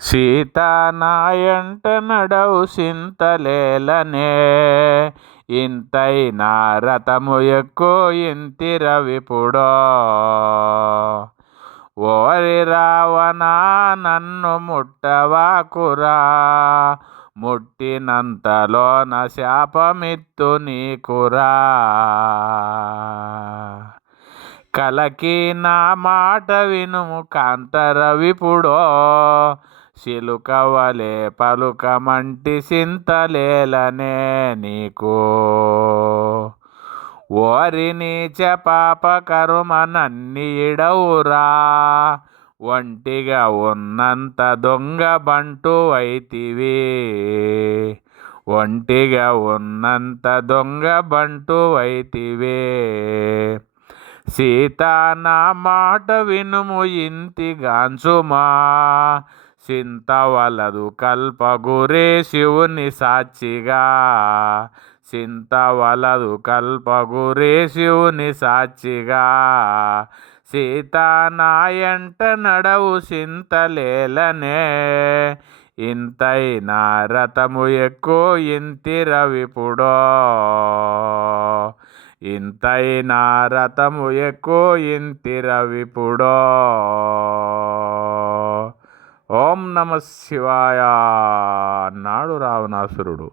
సీతా నాయంట నడవు సింతలేలనే, ఇంతైనా రథము ఎక్కు ఇంతిర విపుడో. ఓరి రావణ నన్ను ముట్టవాకురా, ముట్టినంతలోన శాపమిత్తు నీకురా. కలకి నా మాట వినుము కాంతర విపుడో, సిలుకవలే పలుకమంటి సింతలేలనే నీకు. ఓరి నీచ పాప కరుమ నన్ని ఇడవురా, ఒంటిగా ఉన్నంత దొంగ బంటు వైతివి. ఒంటిగా ఉన్నంత దొంగ బంటు వైతివే. సీతా నా మాట వినుము ఇంతిగాంచుమా, సింతవలదు కల్పగురే శివుని సాక్షిగా. సింతవలదు కల్పగురే శివుని సాక్షిగా. సీతా నాయంట నడవు సింతలేలనే, ఇంతైనా రథము ఎక్కు ఇంతిర విపుడో. ఇంతైనా రథము ఎక్కు ఇంతిర విపుడో. ఓం నమ శివాయ అన్నాడు రావణాసురుడు.